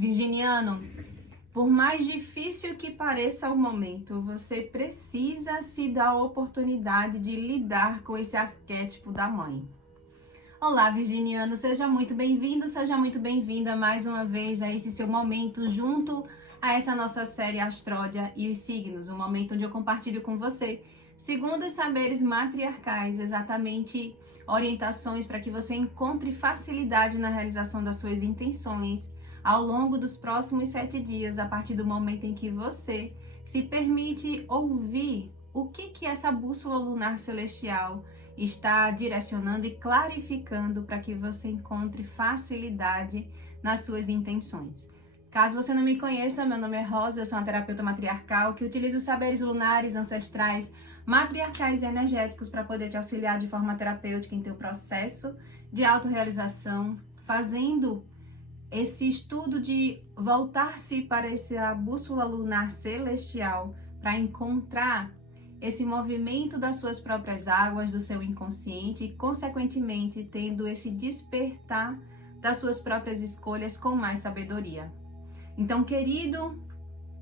Virginiano, por mais difícil que pareça o momento, você precisa se dar a oportunidade de lidar com esse arquétipo da mãe. Olá, Virginiano, seja muito bem-vindo, seja muito bem-vinda mais uma vez a esse seu momento junto a essa nossa série Astródia e os Signos, um momento onde eu compartilho com você, segundo os saberes matriarcais, exatamente orientações para que você encontre facilidade na realização das suas intenções ao longo dos próximos 7 dias, a partir do momento em que você se permite ouvir o que essa bússola lunar celestial está direcionando e clarificando para que você encontre facilidade nas suas intenções. Caso você não me conheça, meu nome é Rosa, eu sou uma terapeuta matriarcal que utiliza os saberes lunares, ancestrais, matriarcais e energéticos para poder te auxiliar de forma terapêutica em teu processo de autorrealização, fazendo esse estudo de voltar-se para essa bússola lunar celestial para encontrar esse movimento das suas próprias águas, do seu inconsciente e, consequentemente, tendo esse despertar das suas próprias escolhas com mais sabedoria. Então, querido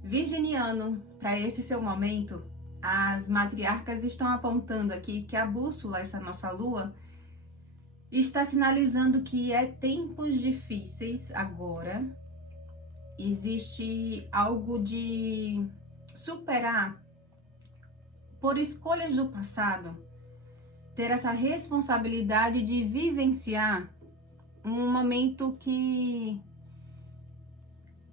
virginiano, para esse seu momento, as matriarcas estão apontando aqui que a bússola, essa nossa lua, está sinalizando que é tempos difíceis agora. Existe algo de superar por escolhas do passado, ter essa responsabilidade de vivenciar um momento que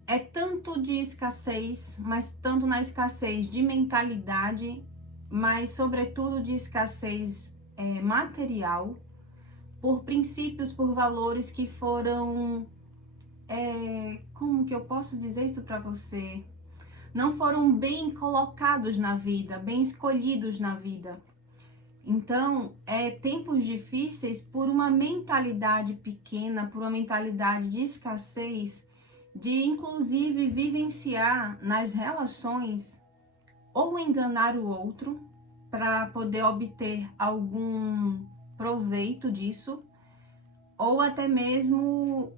é tanto de escassez, mas tanto na escassez de mentalidade, mas sobretudo de escassez material, por princípios, por valores que foram, como que eu posso dizer isso para você? Não foram bem colocados na vida, bem escolhidos na vida. Então, tempos difíceis por uma mentalidade pequena, por uma mentalidade de escassez, de inclusive vivenciar nas relações ou enganar o outro para poder obter algum proveito disso, ou até mesmo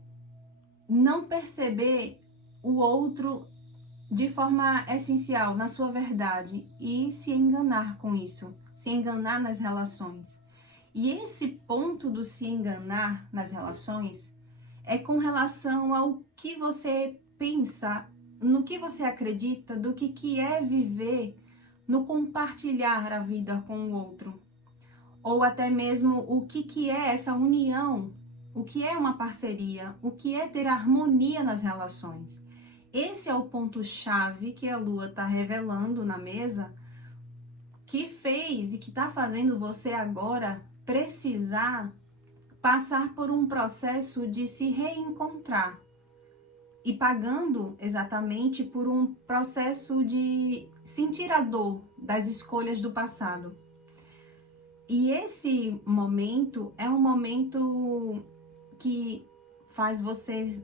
não perceber o outro de forma essencial, na sua verdade, e se enganar com isso, se enganar nas relações. E esse ponto do se enganar nas relações é com relação ao que você pensa, no que você acredita, do que é viver no compartilhar a vida com o outro. Ou até mesmo o que é essa união, o que é uma parceria, o que é ter harmonia nas relações. Esse é o ponto-chave que a Lua está revelando na mesa, que fez e que está fazendo você agora precisar passar por um processo de se reencontrar e pagando exatamente por um processo de sentir a dor das escolhas do passado. E esse momento é um momento que faz você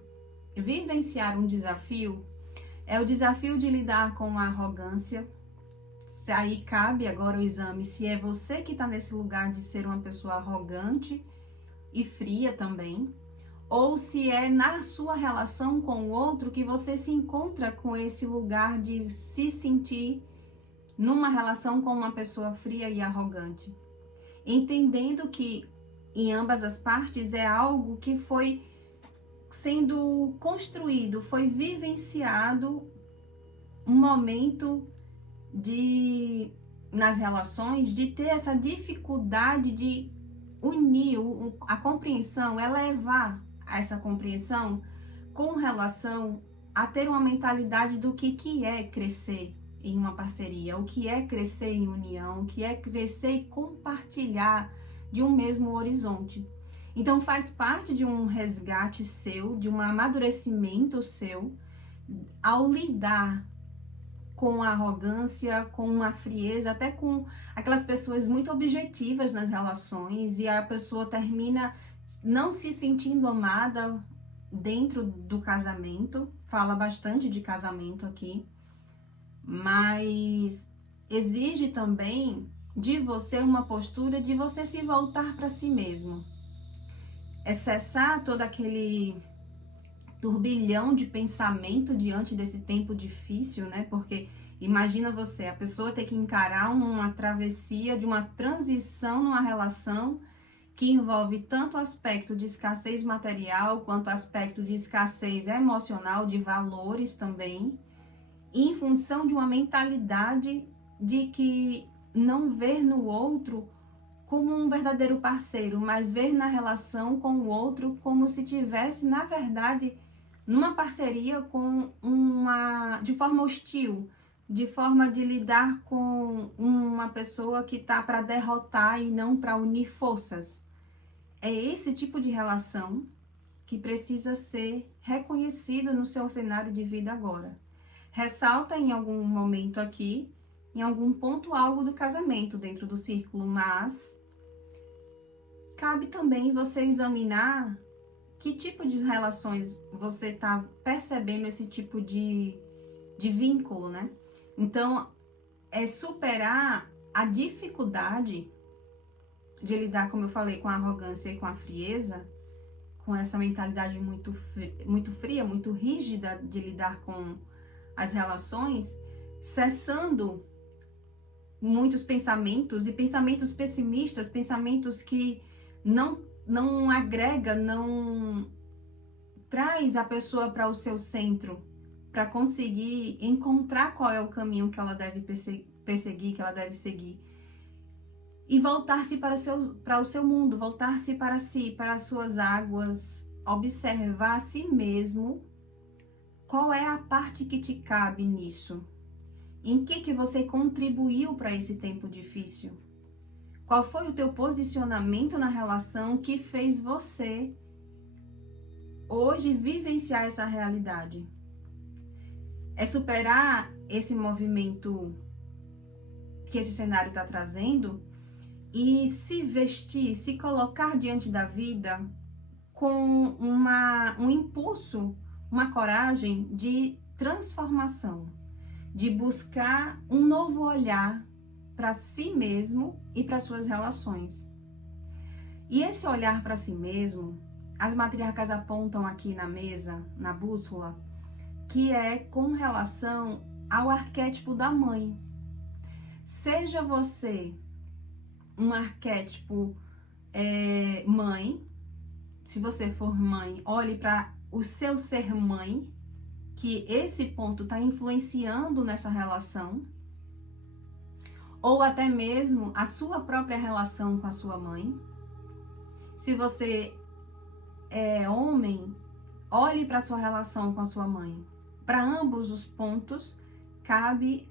vivenciar um desafio, é o desafio de lidar com a arrogância. Aí cabe agora o exame se é você que está nesse lugar de ser uma pessoa arrogante e fria também, ou se é na sua relação com o outro que você se encontra com esse lugar de se sentir numa relação com uma pessoa fria e arrogante. Entendendo que em ambas as partes é algo que foi sendo construído, foi vivenciado um momento nas relações de ter essa dificuldade de unir a compreensão, levar essa compreensão com relação a ter uma mentalidade do que é crescer em uma parceria, o que é crescer em união, o que é crescer e compartilhar de um mesmo horizonte. Então faz parte de um resgate seu, de um amadurecimento seu, ao lidar com a arrogância, com a frieza, até com aquelas pessoas muito objetivas nas relações e a pessoa termina não se sentindo amada dentro do casamento. Fala bastante de casamento aqui, mas exige também de você uma postura de você se voltar para si mesmo. É cessar todo aquele turbilhão de pensamento diante desse tempo difícil, né? Porque imagina você, a pessoa ter que encarar uma travessia de uma transição numa relação que envolve tanto o aspecto de escassez material, quanto o aspecto de escassez emocional, de valores também, e em função de uma mentalidade de que não ver no outro como um verdadeiro parceiro, mas ver na relação com o outro como se tivesse, na verdade, numa parceria de forma hostil, de forma de lidar com uma pessoa que está para derrotar e não para unir forças. É esse tipo de relação que precisa ser reconhecido no seu cenário de vida agora. Ressalta em algum momento aqui, em algum ponto algo do casamento dentro do círculo, mas cabe também você examinar que tipo de relações você está percebendo esse tipo de vínculo, né? Então, é superar a dificuldade de lidar, como eu falei, com a arrogância e com a frieza, com essa mentalidade muito fria, muito rígida de lidar com as relações, cessando muitos pensamentos e pensamentos pessimistas, pensamentos que não agrega, não traz a pessoa para o seu centro, para conseguir encontrar qual é o caminho que ela deve perseguir, que ela deve seguir. E voltar-se para o seu mundo, voltar-se para si, para as suas águas, observar a si mesmo, qual é a parte que te cabe nisso? Em que você contribuiu para esse tempo difícil? Qual foi o teu posicionamento na relação que fez você hoje vivenciar essa realidade? É superar esse movimento que esse cenário está trazendo e se vestir, se colocar diante da vida com um impulso, uma coragem de transformação, de buscar um novo olhar para si mesmo e para suas relações. E esse olhar para si mesmo, as matriarcas apontam aqui na mesa, na bússola, que é com relação ao arquétipo da mãe. Seja você um arquétipo mãe, se você for mãe, olhe para o seu ser mãe, que esse ponto está influenciando nessa relação, ou até mesmo a sua própria relação com a sua mãe. Se você é homem, olhe para a sua relação com a sua mãe. Para ambos os pontos, cabe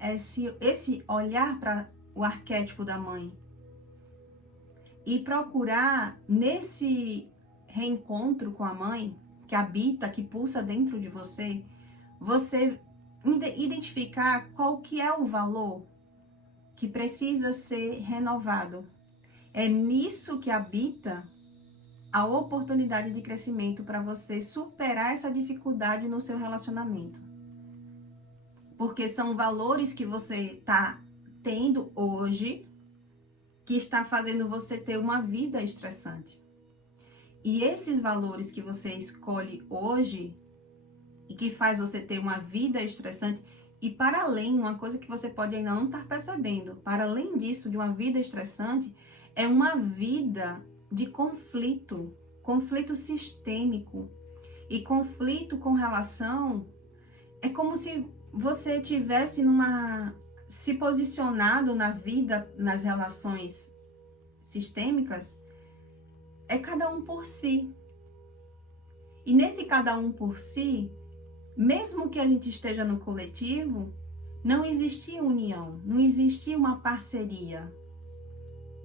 esse olhar para o arquétipo da mãe e procurar nesse reencontro com a mãe, que habita, que pulsa dentro de você, você identificar qual que é o valor que precisa ser renovado. É nisso que habita a oportunidade de crescimento para você superar essa dificuldade no seu relacionamento. Porque são valores que você está tendo hoje que está fazendo você ter uma vida estressante. E esses valores que você escolhe hoje e que faz você ter uma vida estressante, e para além, uma coisa que você pode ainda não estar percebendo, para além disso, de uma vida estressante, é uma vida de conflito sistêmico. E conflito com relação é como se você tivesse se posicionado na vida, nas relações sistêmicas, é cada um por si. E nesse cada um por si, mesmo que a gente esteja no coletivo, não existia união, não existia uma parceria.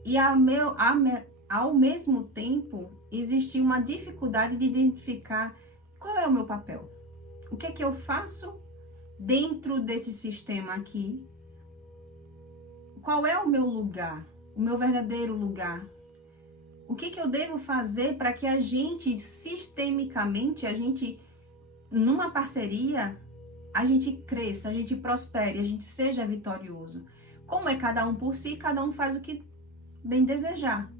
E ao mesmo tempo, existia uma dificuldade de identificar qual é o meu papel. O que é que eu faço dentro desse sistema aqui? Qual é o meu lugar? O meu verdadeiro lugar? O que eu devo fazer para que a gente, sistemicamente, numa parceria, a gente cresça, a gente prospere, a gente seja vitorioso? Como é cada um por si, cada um faz o que bem desejar.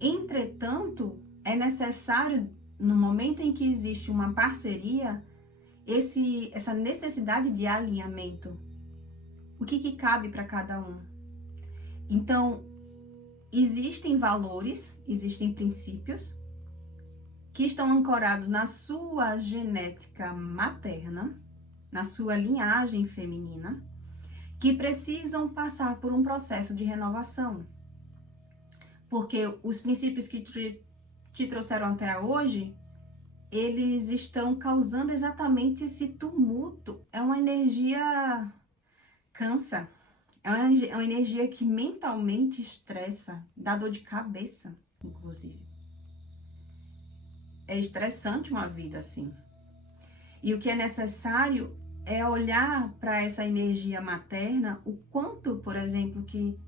Entretanto, é necessário, no momento em que existe uma parceria, essa necessidade de alinhamento. O que cabe para cada um? Então, existem valores, existem princípios que estão ancorados na sua genética materna, na sua linhagem feminina, que precisam passar por um processo de renovação. Porque os princípios que te trouxeram até hoje, eles estão causando exatamente esse tumulto. É uma energia cansa, é uma energia que mentalmente estressa, dá dor de cabeça, inclusive. É estressante uma vida assim. E o que é necessário é olhar para essa energia materna, o quanto, por exemplo, que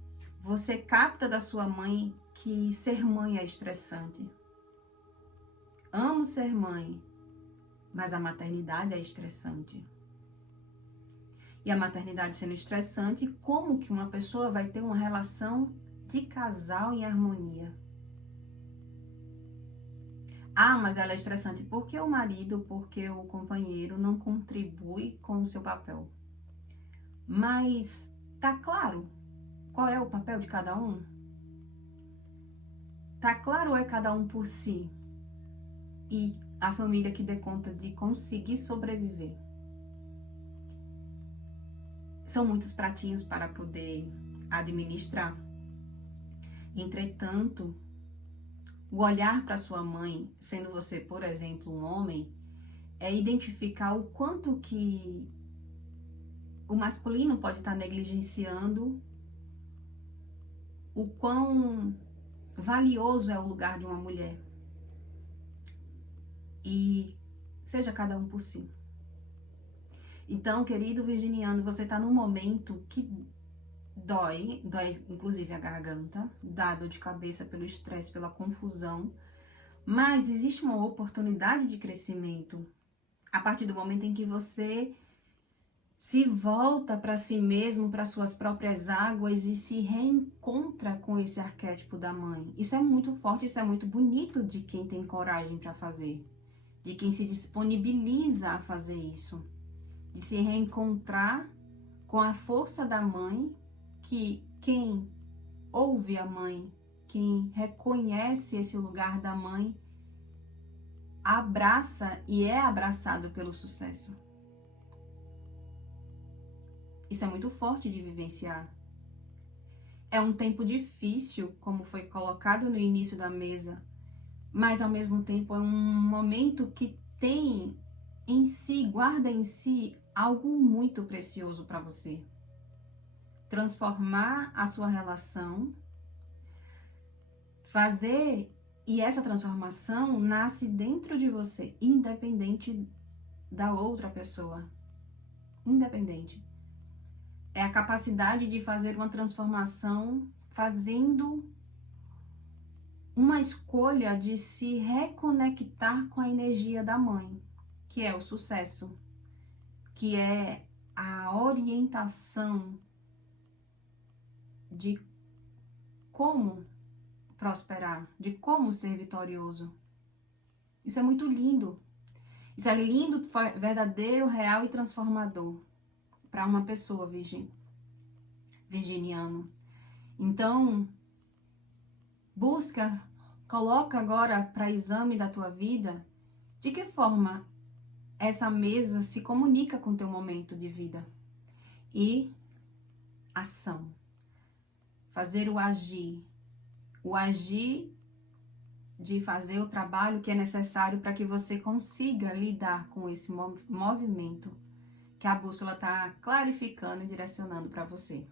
você capta da sua mãe que ser mãe é estressante. Amo ser mãe, mas a maternidade é estressante. E a maternidade sendo estressante, como que uma pessoa vai ter uma relação de casal em harmonia? Ah, mas ela é estressante porque o marido, porque o companheiro não contribui com o seu papel. Mas tá claro qual é o papel de cada um? Tá claro ou é cada um por si? E a família que dê conta de conseguir sobreviver? São muitos pratinhos para poder administrar. Entretanto, o olhar para sua mãe, sendo você, por exemplo, um homem, é identificar o quanto que o masculino pode estar negligenciando, o quão valioso é o lugar de uma mulher. E seja cada um por si. Então, querido virginiano, você está num momento que dói inclusive a garganta, dá dor de cabeça pelo estresse, pela confusão, mas existe uma oportunidade de crescimento a partir do momento em que você se volta para si mesmo, para suas próprias águas e se reencontra com esse arquétipo da mãe. Isso é muito forte, isso é muito bonito de quem tem coragem para fazer, de quem se disponibiliza a fazer isso. De se reencontrar com a força da mãe, que quem ouve a mãe, quem reconhece esse lugar da mãe, abraça e é abraçado pelo sucesso. Isso é muito forte de vivenciar. É um tempo difícil, como foi colocado no início da mesa, mas ao mesmo tempo é um momento que tem em si, guarda em si algo muito precioso para você. Transformar a sua relação, e essa transformação nasce dentro de você, independente da outra pessoa. Independente. É a capacidade de fazer uma transformação, fazendo uma escolha de se reconectar com a energia da mãe, que é o sucesso, que é a orientação de como prosperar, de como ser vitorioso. Isso é muito lindo. Isso é lindo, verdadeiro, real e transformador para uma pessoa virginiano. Então, coloca agora para exame da tua vida de que forma essa mesa se comunica com o teu momento de vida. E ação. Fazer o agir de fazer o trabalho que é necessário para que você consiga lidar com esse movimento que a bússola está clarificando e direcionando para você.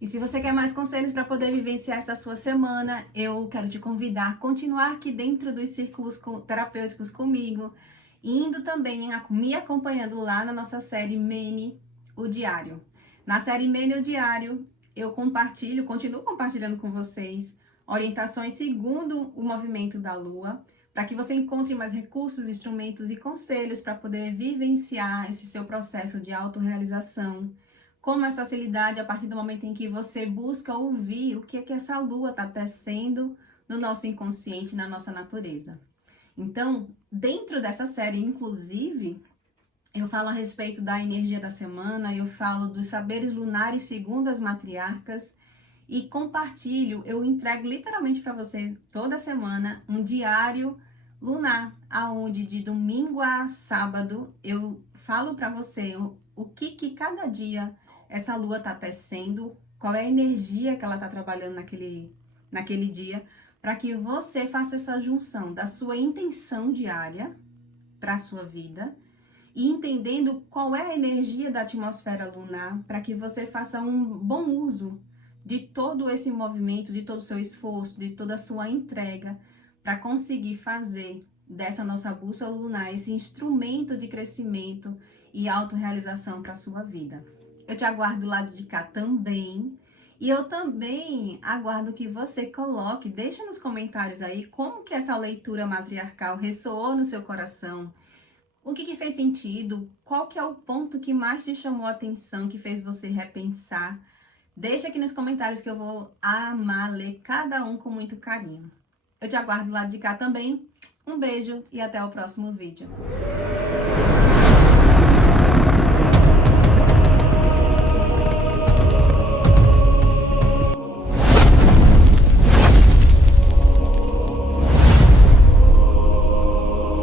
E se você quer mais conselhos para poder vivenciar essa sua semana, eu quero te convidar a continuar aqui dentro dos círculos terapêuticos comigo, indo também, me acompanhando lá na nossa série Mene, o Diário. Na série Mene, o Diário, eu continuo compartilhando com vocês orientações segundo o movimento da Lua, para que você encontre mais recursos, instrumentos e conselhos para poder vivenciar esse seu processo de autorrealização, com mais facilidade a partir do momento em que você busca ouvir o que é que essa lua está tecendo no nosso inconsciente, na nossa natureza. Então, dentro dessa série, inclusive, eu falo a respeito da energia da semana, eu falo dos saberes lunares segundo as matriarcas e compartilho, eu entrego literalmente para você toda semana um diário lunar, aonde de domingo a sábado eu falo para você o que cada dia essa lua tá tecendo, qual é a energia que ela tá trabalhando naquele dia, para que você faça essa junção da sua intenção diária para a sua vida e entendendo qual é a energia da atmosfera lunar, para que você faça um bom uso de todo esse movimento, de todo o seu esforço, de toda a sua entrega, para conseguir fazer dessa nossa bússola lunar esse instrumento de crescimento e autorrealização para a sua vida. Eu te aguardo do lado de cá também. E eu também aguardo que você coloque, deixe nos comentários aí como que essa leitura matriarcal ressoou no seu coração. O que fez sentido? Qual que é o ponto que mais te chamou a atenção, que fez você repensar? Deixa aqui nos comentários que eu vou amar ler cada um com muito carinho. Eu te aguardo do lado de cá também. Um beijo e até o próximo vídeo.